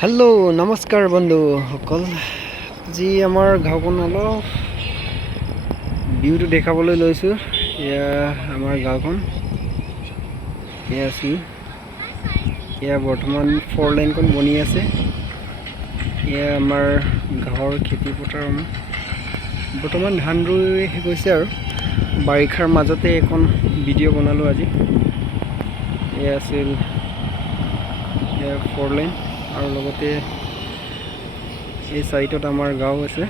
Hello नमस्कार बंधु सकल जी आमार गाँवखन अलप भिउটো देखाবলৈ লৈছো या आमार गाँवखन या আছিল या बर्तमान 4 लाइन कोन बनि আছে या आमार गाँवर खेती पथार बर्तमान धान रुई গৈছে আৰু बारिखार মাজতে এখন ভিডিও বনালো আজি या আছিল या 4 लाइन और लगते साइडत आमार गाँव আছে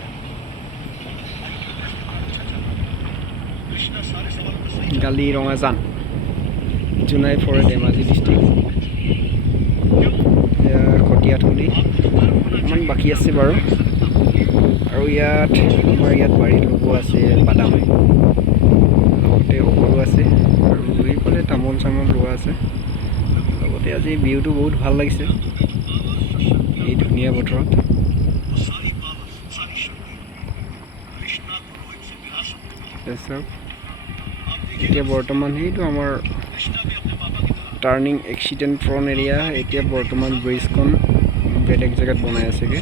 गाली रंगाजान जुनाई फरे धेमाजी डिस्ट्रिक्ट कटियाथली मान बाकी আছে बारू और इयात आमार इयात बारित लगोৱা আছে बादाम लगते সকলো আছে और दुईफाले तामोल चामोल रोৱা আছে लगते আজি ভিউটো बहुत ভাল লাগিছে এই ধুনিয়া বতৰত এতিয়া বৰ্তমান সেইটো আমাৰ টাৰ্নিং এক্সিডেন্ট ফ্ৰন এৰিয়া এতিয়া বৰ্তমান ব্ৰিজখন বেলেগ জায়গাত বনাই আছেগে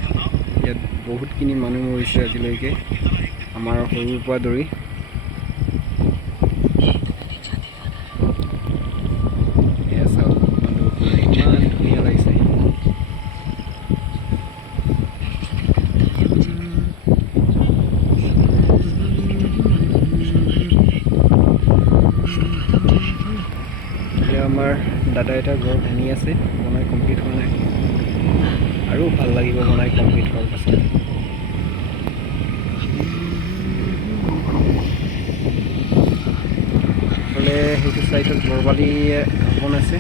ইয়াত বহুতখিনি মানুহ মৰিছে আজিলৈকে আমাৰ সৰুৰ পৰা ধৰি आमार दादा एटार घर बनी आछे बनाई कमप्लीट होৱা নাই আৰু ভাল লাগিব बनाई कमप्लीट হোৱাৰ পাছত ফলে সেইটো সাইডত বৰবালি বন আছে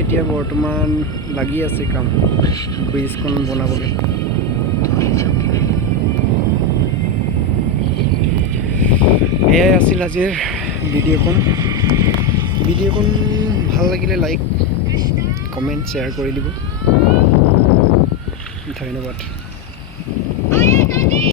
এতিয়া বৰ্তমান লাগি আছে কাম ব্ৰিজখন বনাবলৈ এয়াই আছিল আজিৰ ভিডিঅ'খন ভাল লাগিলে লাইক কমেন্ট শ্বেয়াৰ কৰি দিব ধন্যবাদ।